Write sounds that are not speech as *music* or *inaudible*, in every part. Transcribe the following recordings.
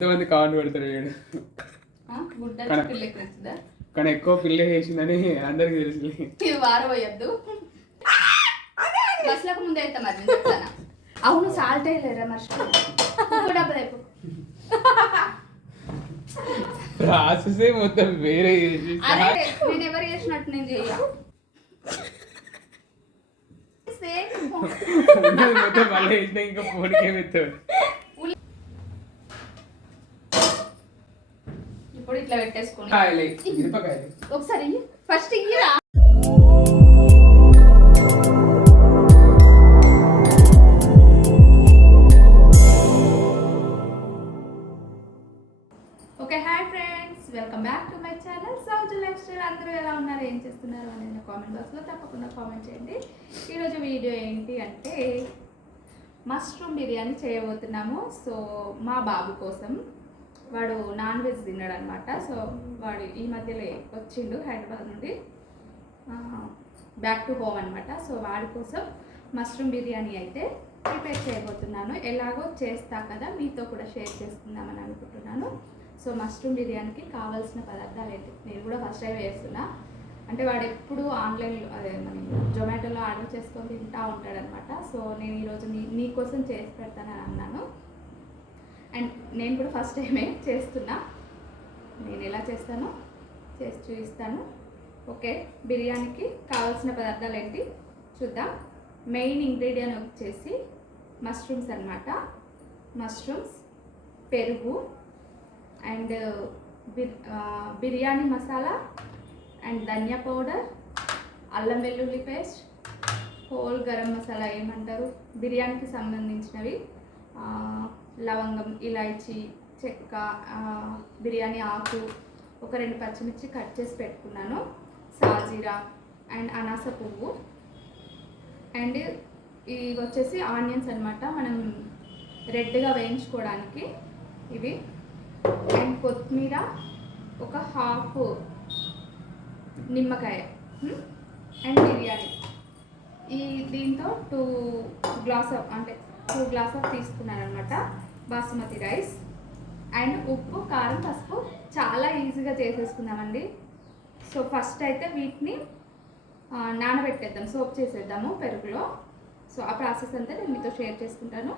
ఎంతమంది కామెంట్ పెడతారు కన- ఎక్కువ పిల్ల చేసిందని అందరికి తెలుసు ఇది వారబోయద్దు బస్సులకు ముందే అయితే మరి అవును సాల్ట్ మర్చిపో ఉప్పు డబ్బా ప్రాసెస్ మొత్తం వేరే నేను ఎవరు చేసినట్టు నేను చెయ్య మొత్తం మళ్ళీ ఇంకా ఫోన్కే మెత్తాడు ఇప్పుడు ఇట్లా కాయలు మిరపకాయలు. ఒకసారి first ఇయ్యరా. Okay hi friends. Welcome back to my channel. సౌజ్ lifestyle. అందరూ ఎలా ఉన్నారు? ఏం చేస్తున్నారు అనేది కామెంట్ బాక్స్లో తప్పకుండా కామెంట్ చేయండి. ఈరోజు వీడియో ఏంటి అంటే మష్రూమ్ బిర్యానీ చేయబోతున్నాము. సో మా బాబు కోసం వాడు నాన్ వెజ్ తిన్నాడు అనమాట సో వాడు ఈ మధ్యలో వచ్చిండు హైదరాబాద్ నుండి. బ్యాక్ టు హోమ్ అనమాట. సో వాడి కోసం మష్రూమ్ బిర్యానీ అయితే ప్రిపేర్ చేయబోతున్నాను. ఎలాగో చేస్తా కదా మీతో కూడా షేర్ చేసుకుందామని అనుకుంటున్నాను. సో మష్రూమ్ బిర్యానీకి కావాల్సిన పదార్థాలు ఏంటి? నేను కూడా ఫస్ట్ టైం వేస్తున్నా. అంటే వాడు ఎప్పుడు ఆన్లైన్లో అదే మన జొమాటోలో ఆర్డర్ చేసుకొని తింటా ఉంటాడనమాట. సో నేను ఈరోజు నీ నీకోసం చేసి పెడతానని అన్నాను. అండ్ నేను కూడా ఫస్ట్ టైమే చేస్తున్నా. నేను ఎలా చేస్తానో చేసి చూపిస్తాను. ఓకే బిర్యానీకి కావాల్సిన పదార్థాలు ఏంటి? చూద్దాం. మెయిన్ ఇంగ్రీడియంట్ వచ్చేసి మష్రూమ్స్ అన్నమాట. మష్రూమ్స్ పెరుగు అండ్ బిర్ బిర్యానీ మసాలా అండ్ ధనియా పౌడర్ అల్లం వెల్లుల్లి పేస్ట్ హోల్ గరం మసాలా ఏమంటారు? బిర్యానీకి సంబంధించినవి. లవంగం ఇలాచి చెక్క బిర్యానీ ఆకు ఒక రెండు పచ్చిమిర్చి కట్ చేసి పెట్టుకున్నాను. సాజీరా అండ్ అనాస పువ్వు. అండ్ ఇవి వచ్చేసి ఆనియన్స్ అనమాట మనం రెడ్గా వేయించుకోవడానికి ఇవి. అండ్ కొత్తిమీర ఒక హాఫ్ నిమ్మకాయ అండ్ బిర్యానీ. ఈ దీంతో టూ గ్లాస్ ఆఫ్ అంటే టూ గ్లాస్ ఆఫ్ తీసుకున్నాను అనమాట బాస్మతి రైస్ అండ్ ఉప్పు కారం పసుపు చాలా ఈజీగా చేసేసుకుందామండి. సో ఫస్ట్ అయితే వీటిని నానబెట్టేద్దాం సోప్ చేసేద్దాము పెరుగులో. సో ఆ ప్రాసెస్ అంతా నేను మీతో షేర్ చేసుకుంటాను.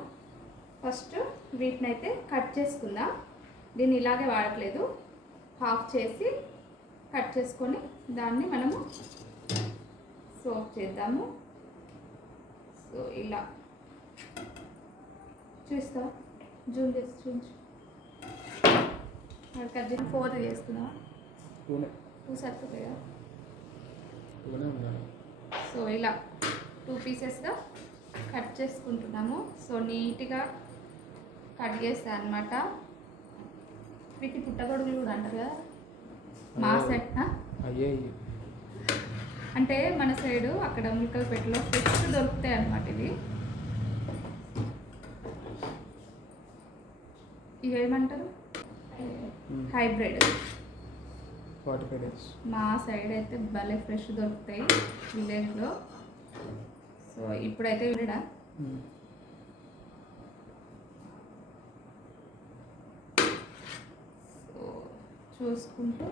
ఫస్ట్ వీటిని అయితే కట్ చేసుకుందాం. దీన్ని ఇలాగే వాడట్లేదు. హాఫ్ చేసి కట్ చేసుకొని దాన్ని మనము సోప్ చేద్దాము. సో ఇలా. చూస్తాం చూపించు. కట్ చేసి ఫోర్ టూ సరిపోతాయా? ఉండాలి సో ఇలా టూ పీసెస్గా కట్ చేసుకుంటున్నాము. సో నీట్గా కట్ చేస్తాను అనమాట వీటికి పుట్టగొడుగులు కూడా అంటారు కదా? మా సెట్. అంటే మన సైడు అక్కడ ములకలపేటలో ఫ్రెష్ దొరుకుతాయి అన్నమాట ఇవి. ఇవి ఏమంటారు. హైబ్రిడ్ మా సైడ్ అయితే భలే ఫ్రెష్ దొరుకుతాయి విలేజ్లో. సో ఇప్పుడైతే ఇక్కడ సో చూసుకుంటూ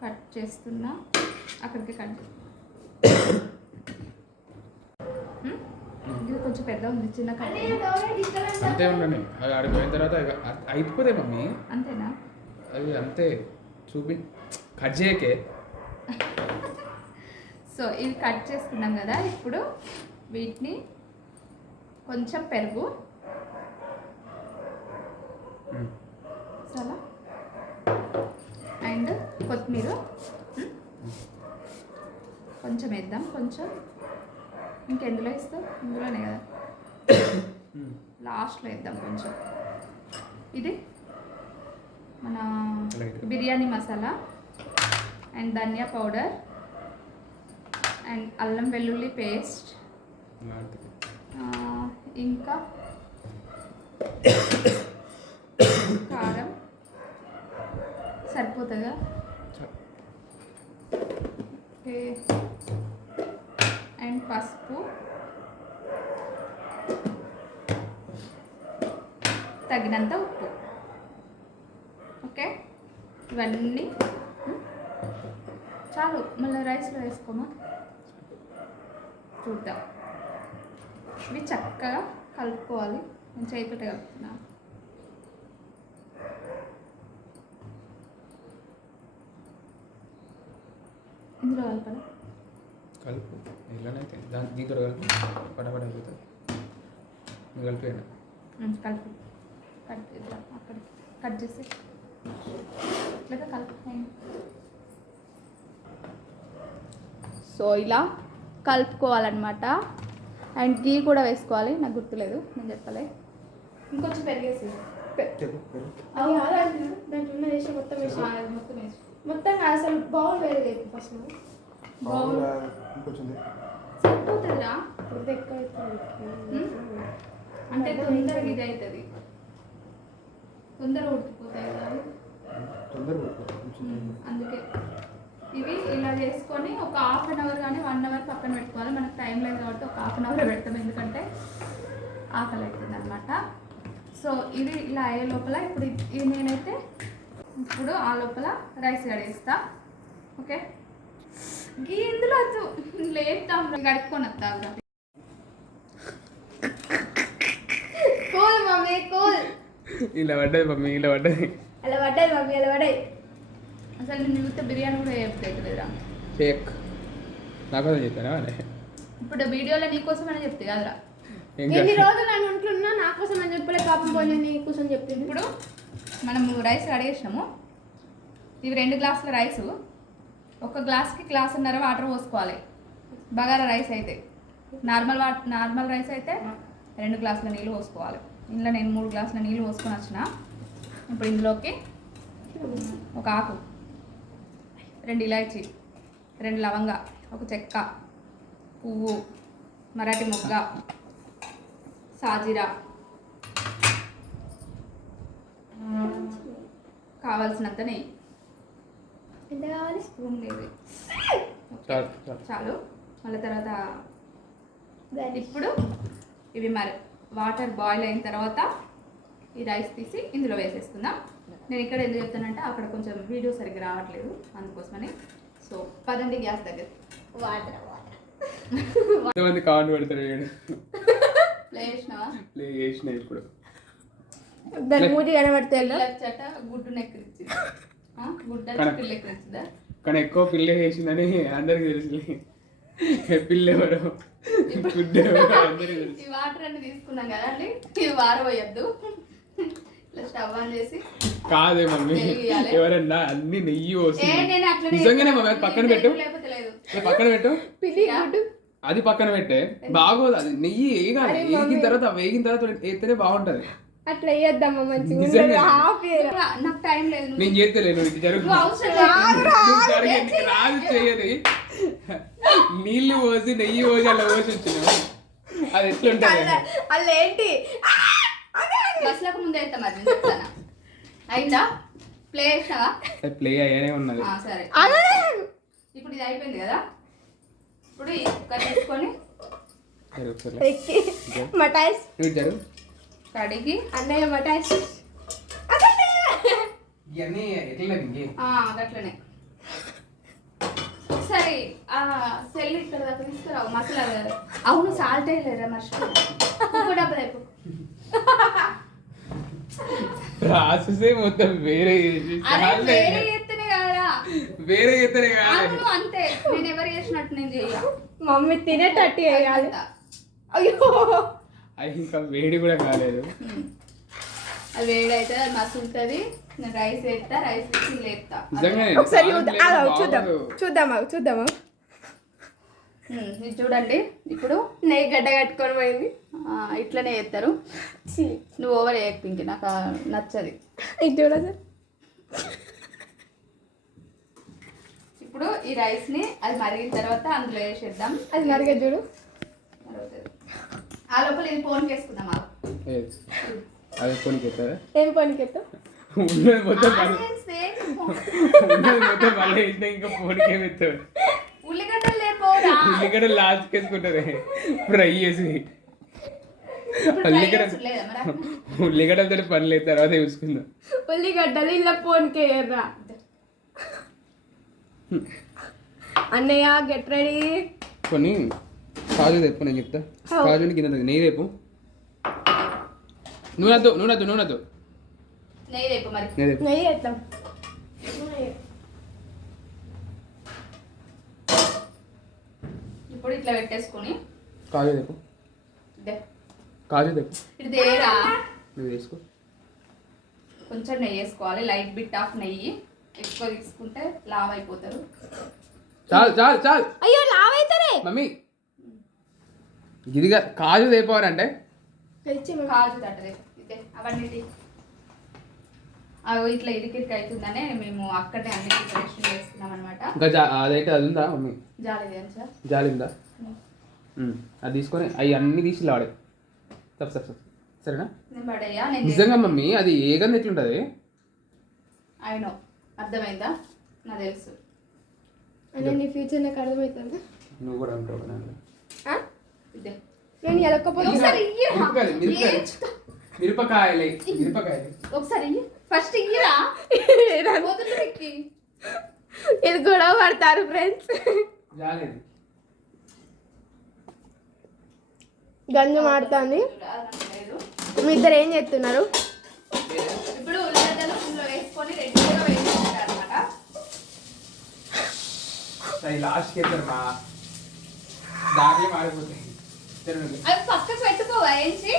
కట్ చేస్తున్నా. అక్కడికి కట్ చేస్తున్నా హ్మ్? ఇది కొంచెం పెద్ద ఉంది చిన్న కట్ అంతే ఉండని అది ఆడిపోయిన తర్వాత అయిపోతే మమ్మీ. అంతేనా? అది అంతే. చూపి. కట్ చేయకే. *laughs* సో ఇవి కట్ చేసుకున్నాం కదా ఇప్పుడు వీటిని కొంచెం పెరుగు. చాలా అండ్ కొత్తిమీర? కొంచెం వేద్దాం కొంచెం. ఇంకెందులో ఇస్తావు? ఇందులోనే కదా. లాస్ట్లో వేద్దాం కొంచెం. ఇది మన. బిర్యానీ మసాలా అండ్ ధనియా పౌడర్ అండ్ అల్లం వెల్లుల్లి పేస్ట్. ఇంకా కారం. సరిపోతుందా? ఓకే. అండ్ పసుపు. తగినంత ఉప్పు. ఇవన్నీ ఉం? చాలు. మళ్ళీ రైస్లో వేసుకోమా? చూద్దాం. ఇవి చక్కగా కలుపుకోవాలి. నేను చేతితో కలుపుతున్నాను ఇందులో కలపాలా కలుపు. ఇలానైతే దాని దీంతో కలుపు. పడబడ ఉమ్, కలుపు. కట్ చేద్దాం. అక్కడ కట్ చేసి లేదా కలుపు. సో ఇలా కలుపుకోవాలన్నమాట. అండ్ గీ కూడా వేసుకోవాలి నాకు గుర్తులేదు నేను చెప్పలే. ఇంకొంచెం పెరిగేసి. దాంట్లో వేసి మొత్తం వేసి. మొత్తం వేసి. మొత్తం అసలు బౌల్ వేరే లేదు ఫస్ట్. బౌల్ సరిపోతుందిరా ఎక్కువ అంటే తొందరగా ఇది అవుతుంది తొందరగా ఉడికిపోతాయి కదా. తొందరగా. అందుకే. ఇవి ఇలా చేసుకొని ఒక హాఫ్ అన్ అవర్ కానీ వన్ అవర్ పక్కన పెట్టుకోవాలి. మనకు టైం లేదు కాబట్టి ఒక హాఫ్ అన్ అవర్ పెడతాం. ఎందుకంటే ఆకలి అవుతుంది అనమాట సో ఇది ఇలా అయ్యే లోపల ఇప్పుడు ఇది- నేనైతే ఇప్పుడు ఆ లోపల రైస్ కడిగిస్తా. ఓకే? గీ ఇందులో లేపుతాం గడుపుకొని వస్తా కూల్ మమ్మీ కూల్. ఇలా పడ్డది మమ్మీ ఇలా పడ్డది. అలా పడ్డాయి మమ్మీ అలా పడ్డాయి అసలు నేను చూస్తే బిర్యానీ కూడా చెప్తాయిరా షేక్ నాకు అదే చెప్పానా అదే ఇప్పుడు వీడియోలో నీకోసమనే చెప్తే కదరా. ఎన్ని. రోజులు నన్ను ఉంటున్నా నా కోసం అని చెప్పలే పాపం పోయిన నీ కోసం చెప్పింది. ఇప్పుడు మనము రైస్ కడిగేసినాము ఇవి రెండు గ్లాసుల రైస్. ఒక గ్లాస్కి గ్లాసున్నర వాటర్ పోసుకోవాలి. బగారా రైస్ అయితే. నార్మల్ వా నార్మల్ రైస్ అయితే రెండు గ్లాసుల నీళ్ళు పోసుకోవాలి. ఇందులో నేను మూడు గ్లాసుల నీళ్ళు పోసుకొని వచ్చిన. ఇప్పుడు ఇందులోకి ఒక ఆకు రెండు ఇలాచి రెండు లవంగ ఒక చెక్క పువ్వు మరాఠీ మొగ్గ సాజీరా. కావాల్సినంత నెయ్యి. ఎంత కావాలి? స్పూన్ లేదు చాలు మళ్ళీ తర్వాత. ఇప్పుడు ఇవి మరి. వాటర్ బాయిల్ అయిన తర్వాత ఈ రైస్ తీసి ఇందులో వేసేసుకుందాం. నేను ఇక్కడ ఎందుకు చెప్తానంటే అక్కడ కొంచెం వీడియో సరిగ్గా రావట్లేదు అందుకోసమని. సో పదండి గ్యాస్ దగ్గర. వాటర్ పెడతారు ప్లే చేసినావా? ప్లే చేసిన ఇప్పుడు దాని చట గుడ్డు నెక్కరిచ్చింది. గుడ్డ కన- ఎక్కువ పిల్ల వేసిందని అందరికి తెలుసులే. పిల్ల ఎవరు గుడ్డ ఎవరు తెలుసు ఈ వాటర్ అన్ని తీసుకున్నాం కదా అండి ఇది వారబోయద్దు ఇట్లా స్టవ్ ఆన్ చేసి కాదే మమ్మీ. ఎవరన్నా అన్ని నెయ్యి ఏ పోస్తుంది నేను అట్లనే నిజంగానే. మమ్మీ పక్కన పెట్టు. లేకపోతే లేదు. ఏ, పక్కన పెట్టు. పిల్లి గుడ్డు. అది పక్కన పెట్టే. బాగోదు అది నెయ్యి అరే వేగిన. తర్వాత వేగిన తర్వాత వేస్తేనే బాగుంటది. అట్లా మంచిగా నాకు టైం లేదు. నేను చేస్తలేను ఇది జరుగు నువ్వు అవసరం లేదు. నువ్వు జరగ, నీకు రాదు చేయని నీళ్ళు పోసి నెయ్యి పోసి అలా పోసి వచ్చినావు అది ఎట్లుంటది అల్ల ఏంటి? బస్సులకు ముందే అయితే మరి చెప్తాను? అయిందా? ప్లే చేసినావా? ప్లే అయ్యానే ఉన్నది. ఆ, సరే. అలా ఇప్పుడు ఇది అయిపోయింది కదా? ఇప్పుడు. ఎక్కి మటాయిస్ కడిగి. అన్నయ్య మటాయిస్ ఇవన్నీ ఇంకే ఆ, సెల్ ఇక్కడ దాకా తీసుకురావు మసాలా అవును సాల్ట్ వేయలేరా మర్చిపో ఉప్పు డబ్బా అయిపో ప్రాసెసే మొత్తం వేరే చేసి అరే. వేరే చేస్తేనే కదా. వేరే చేస్తేనే కాదు. అవును అంతే. నేను ఎవరు చేసినట్టు నేను చెయ్య మమ్మీ తినేటట్టు అంతా. అయ్యో. అది ఇంకా వేడి కూడా కాలేదు. అది వేడి అయితే అది నేను రైస్ వేస్తా రైస్ వేసి లేపుతా. నిజంగానే ఒకసారి చూద్దాం. చూద్దామా చూద్దామా ఇది చూడండి. ఇప్పుడు నెయ్యి గడ్డ కట్టుకొని పోయింది. ఆ, ఇట్లనే చేస్తారు. నువ్వు ఓవర్ చేయకపోయింది నాకు నచ్చది. ఇది చూడదు ఇప్పుడు ఈ రైస్ని అది మరిగిన తర్వాత అందులో వేసేద్దాం. అది మరిగే చూడు. ఆ లోపల ఇది ఫోన్కి వేసుకుందాం ఆ ఏది? అది కొనికి ఎత్తారా ఏం పనికెత్తు? ఉన్నది మొత్తం ఉన్నది మళ్ళీ వేసినా ఇంకా ఫోన్కే ఎత్తాడు ఉల్లిగడ్డలు లాస్ట్ వేసుకుంటారే? ఫ్రై చేసి. ఉల్లిగడ్డ? ఉల్లిగడ్డలతో పని లేదు తర్వాత చూసుకుందాం. ఉల్లిగడ్డలు ఇలా ఫోన్కి అన్నయ్య గెట్ రెడీ కొన్ని కాజు తెప్పు నేను చెప్తా. కాజుని కింద నెయ్యి రేపు నూనె వద్దు నూనె వద్దు నూనె వద్దు నెయ్యి రేపు మరి. నెయ్యి ఎట్లా ఇప్పుడు ఇట్లా పెట్టేసుకొని కాజు ఇదే కాజు తెప్పు. ఇది దేరా? నువ్వు వేసుకో. కొంచెం నెయ్యి వేసుకోవాలి. లైట్ బిట్ ఆఫ్ నెయ్యి ఎక్కువ తీసుకుంటే లావ్ అయిపోతారు. చాలు చాలు చాలు. అయ్యో లావైతారే మమ్మీ ఇదిగా కాజు తెప్పవారంటే కాజు తట్టదే ఇదే అవన్నీ అవి ఇట్లా ఇరికిరికి అవుతుందనే మేము అక్కడే అన్ని ప్రిపరేషన్ చేస్తున్నాం అనమాట అదైతే అది ఉందా మమ్మీ? జాలి సార్. జాలి ఉందా అది తీసుకొని అవి అన్నీ తీసి లాడే తప్పు తప్పు తప్పు. సరేనా? నేను పడేయా? నేను నిజంగా మమ్మీ అది ఏ గంద ఎట్లుంటుంది? అయినో అర్థమైందా? నాకు తెలుసు. అంటే నీ ఫ్యూచర్ నాకు అర్థమవుతుంది నువ్వు కూడా కదా. అందులో. ఇదే. నేను ఎలకపోతే ఒకసారి ఇయ్యరా. మిరపకాయలు, మిరపకాయలు. ఒకసారి ఫస్ట్ ఇయ్యరా. ఇది గొడవ పడతారు ఫ్రెండ్స్. జాలేదు. గంజు మాడుతుంది. మీ ఇద్దరు ఏం చేస్తున్నారు? ఇప్పుడు ఉల్లిగడ్డలు వేసుకొని రెడీగా వేసుకుంటారు అనమాట వెళ్తారు మా దాంట్లో మాడిపోతాయి. అవి పక్కకు పెట్టుకోవా ఏంచి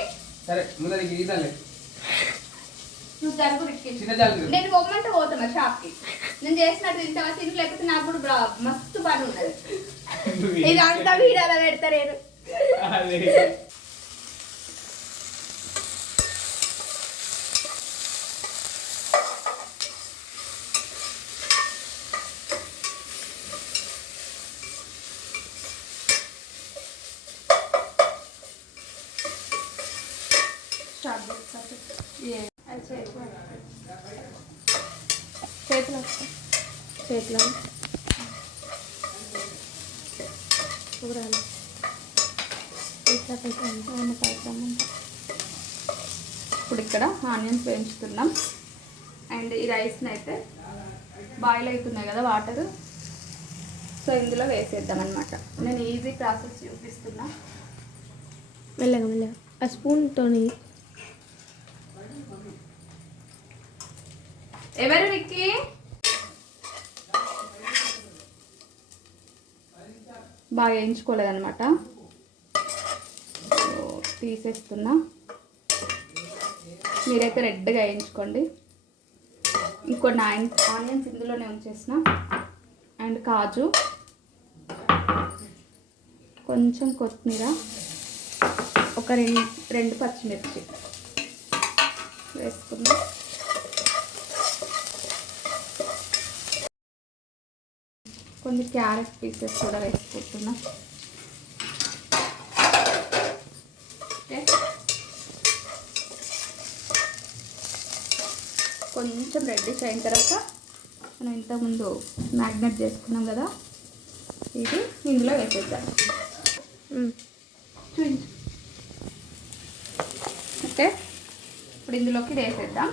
సరే ముందు అది గీతాలే నువ్వు జరుగు విక్కీ. చిన్న జాలి నేను పొమ్మంటే పోతున్నా షాప్కి నేను చేసినట్టు తింటావా తిని లేకపోతే నాకు కూడా మస్తు పని ఉన్నది. ఇదంతా వీడియోలో పెడతారు అదే షాప్ ఏ అది చేయకు. చేతిలో చేతిలో చూడాలి. ఇట్లా నూనె. ఇప్పుడు ఇక్కడ ఆనియన్స్ వేయించుతున్నాం అండ్ ఈ రైస్ని అయితే బాయిల్ అవుతున్నాయి కదా వాటర్. సో ఇందులో వేసేద్దాం అనమాట నేను ఈజీ ప్రాసెస్ చూపిస్తున్నా. మెల్లగా మెల్లగా. ఆ స్పూన్తో ఎవరు విక్కీ? బాగా వేయించుకోలేదనమాట సో, తీసేస్తున్నా. మీరైతే రెడ్గా వేయించుకోండి. ఇంకొన్ని ఆయిన్ ఆనియన్స్ ఇందులోనే ఉంచేసిన. అండ్ కాజు. కొంచెం కొత్తిమీర. ఒక రెండు రెండు పచ్చిమిర్చి. వేసుకుందాం కొన్ని క్యారెట్ పీసెస్ కూడా వేసుకుంటున్నా. ఓకే. కొంచెం రెడ్డిష్ అయిన తర్వాత మనం ఇంతకుముందు మ్యాగ్నెట్ చేసుకున్నాం కదా ఇది ఇందులో వేసేద్దాం. చూపించు. ఓకే. ఇప్పుడు ఇందులోకి ఇది వేసేద్దాం.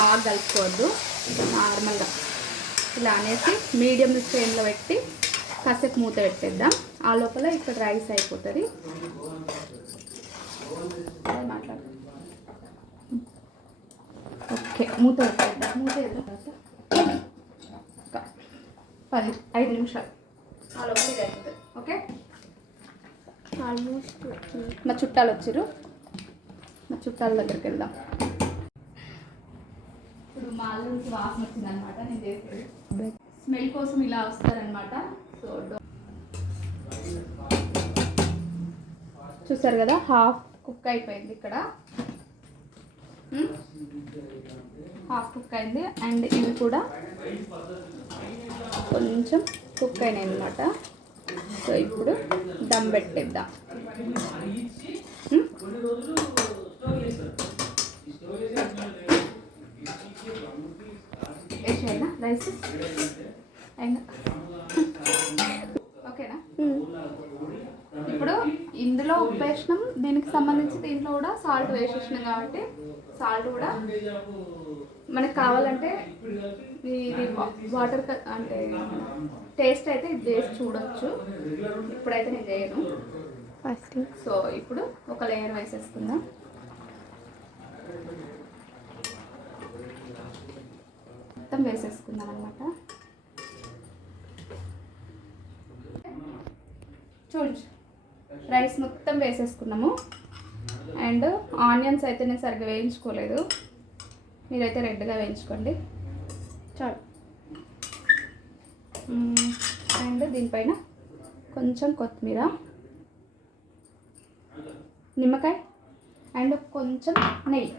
బాగా కలుపుకోవద్దు. నార్మల్గా ఇలా అనేసి మీడియం ఫ్లేమ్లో పెట్టి కాసేపు మూత పెట్టేద్దాం. ఆ లోపల ఇక్కడ రైస్ అయిపోతుంది. మాట్లాడు ఓకే మూత పెట్టేద్దాం. మూత తర్వాత పది ఐదు నిమిషాలు. ఆ లోపల ఇది అయిపోతుంది. ఓకే? ఆల్మోస్ట్ మా చుట్టాలు వచ్చిర్రు. మా చుట్టాల దగ్గరికి వెళ్దాం. ఇప్పుడు మా అల్లుడికి వాసన వచ్చిందనమాట నేను చేసేది స్మెల్ కోసం ఇలా వస్తారనమాట సో చూసారు కదా హాఫ్ కుక్ అయిపోయింది ఇక్కడ. హాఫ్ కుక్ అయింది అండ్ ఇవి కూడా కొంచెం కుక్ అయినాయి అనమాట సో ఇప్పుడు దమ్ పెట్టేద్దాం. రైస్? ఓకేనా? ఇప్పుడు ఇందులో ఉప్పు వేసినాం దీనికి సంబంధించి దీంట్లో కూడా సాల్ట్ వేసేసినాం కాబట్టి సాల్ట్ కూడా మనకు కావాలంటే ఇది వాటర్ అంటే టేస్ట్ అయితే ఇది చేసి చూడొచ్చు. ఇప్పుడైతే నేను చేయను. ఫస్ట్ సో ఇప్పుడు ఒక లేయర్ వేసేసుకుందాం. మొత్తం వేసేసుకుందాం అనమాట చూడు రైస్ మొత్తం వేసేసుకున్నాము. అండ్ ఆనియన్స్ అయితే నేను సరిగ్గా వేయించుకోలేదు. మీరైతే రెడ్గా వేయించుకోండి. చాలు. అండ్ దీనిపైన కొంచెం కొత్తిమీర నిమ్మకాయ అండ్ కొంచెం నెయ్యి.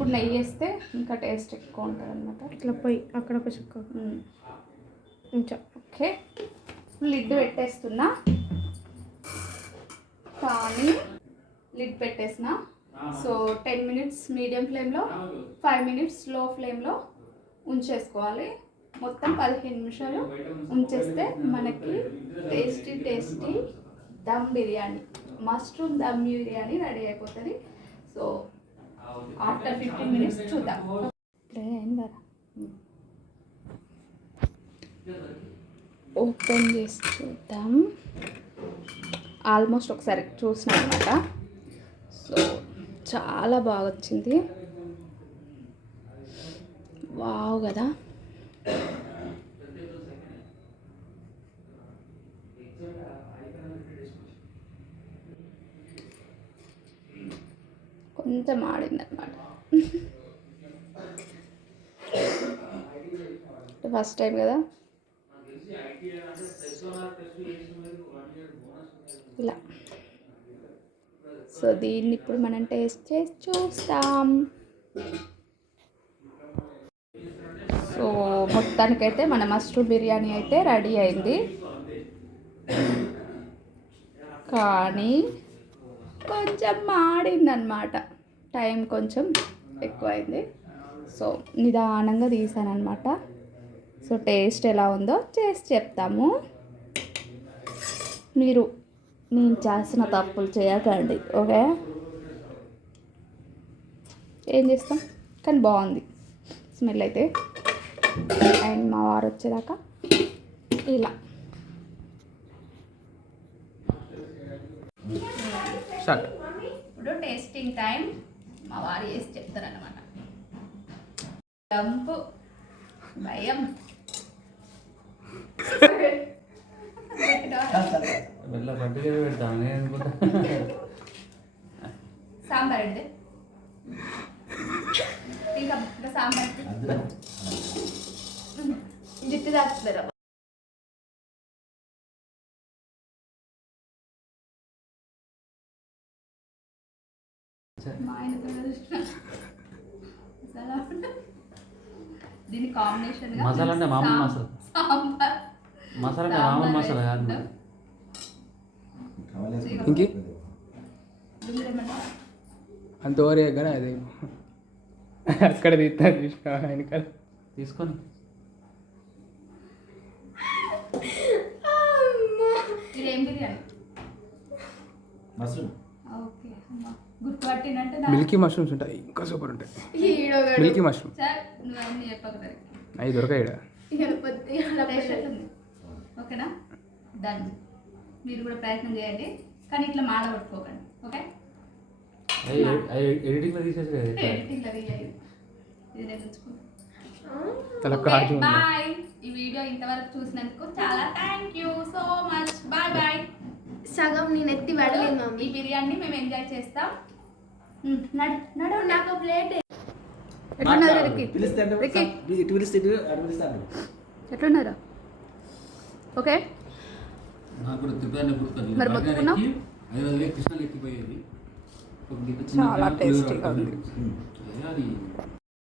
ఇప్పుడు నెయ్యి వేస్తే ఇంకా టేస్ట్ ఎక్కువ ఉంటుంది అనమాట ఇట్లా పోయి అక్కడ ఒక చుక్క. కొంచెం ఓకే. లిడ్ పెట్టేస్తున్నా. కానీ లిడ్ పెట్టేసిన. సో టెన్ మినిట్స్ మీడియం ఫ్లేమ్లో ఫైవ్ మినిట్స్లో ఫ్లేమ్లో ఉంచేసుకోవాలి. మొత్తం పదిహేను నిమిషాలు ఉంచేస్తే మనకి tasty tasty dum biryani mushroom dum biryani ready అయిపోతుంది. సో ఆఫ్టర్ ఫిఫ్టీన్ మినిట్స్ చూద్దాం. అయిందా ఓపెన్ చేసి చూద్దాం. ఆల్మోస్ట్ ఒకసారి చూసిన అనమాట సో చాలా బాగా వచ్చింది. వావ్ కదా. కొంచెం మాడిందనమాట ఫస్ట్ టైం కదా? ఇలా. సో దీన్ని ఇప్పుడు మనం టేస్ట్ చేసి చూస్తాం. సో మొత్తానికైతే మన మష్రూమ్ బిర్యానీ అయితే రెడీ అయింది. కానీ కొంచెం మాడిందనమాట టైం కొంచెం ఎక్కువైంది. సో నిదానంగా తీసానమాట సో టేస్ట్ ఎలా ఉందో చేసి చెప్తాము. మీరు నేను చేసిన తప్పులు చేయకండి ఓకే? ఏం చేస్తాం? కానీ బాగుంది. స్మెల్ అయితే. అండ్ మా వారు వచ్చేదాకా ఇలా. ఇప్పుడు టేస్టింగ్ టైం మా వారు చేసి చెప్తారనమాట డంపు భయం. వెళ్ళ పట్టుకే పెడతాను నేను అనుకుంటా. సాంబార్ అండి ఇంకా ఇంకా సాంబార్ జుట్టు దాచుతారా దీని కాంబినేషన్ మసాలా అంటే మామూలు మసాలా. సాంబార్. మసాలా అంటే మామూలు మసాలా కాదు. ఇంకి అంత ఓరే కానీ అదే? అక్కడ తీస్తాను చూసిన వెనకాల. తీసుకొని. ఇదేం biryani? Mushroom okay milky mushrooms ఉంటాయి ఇంకా సూపర్ ఉంటాయి. మిల్కీ మష్రూమ్ అవి దొరకాయి? ఓకేనా డన్ మీరు కూడా ప్రయత్నం చేయండి కానీ ఇట్లా మాడగొట్టుకోకండి ఓకే అవి అవి ఎడిటింగ్లో తీసేసి కదా ఇట్లా. ఎడిటింగ్ అవి చేయండి. ఇది నేను ఉంచుకుంటా. తల ఓకే, కాజు ఉంది. బాయ్ ఈ వీడియో ఇంతవరకు చూసినందుకు చాలా thank you so much bye bye సగం నేను ఎత్తి మమ్మీ ఈ బిర్యానీ మేము ఎంజాయ్ చేస్తాం నడు నడు. నాకు ప్లేట్. ఎట్లున్నారు ఓకే. మరి చాలా టేస్టీగా ఉంది.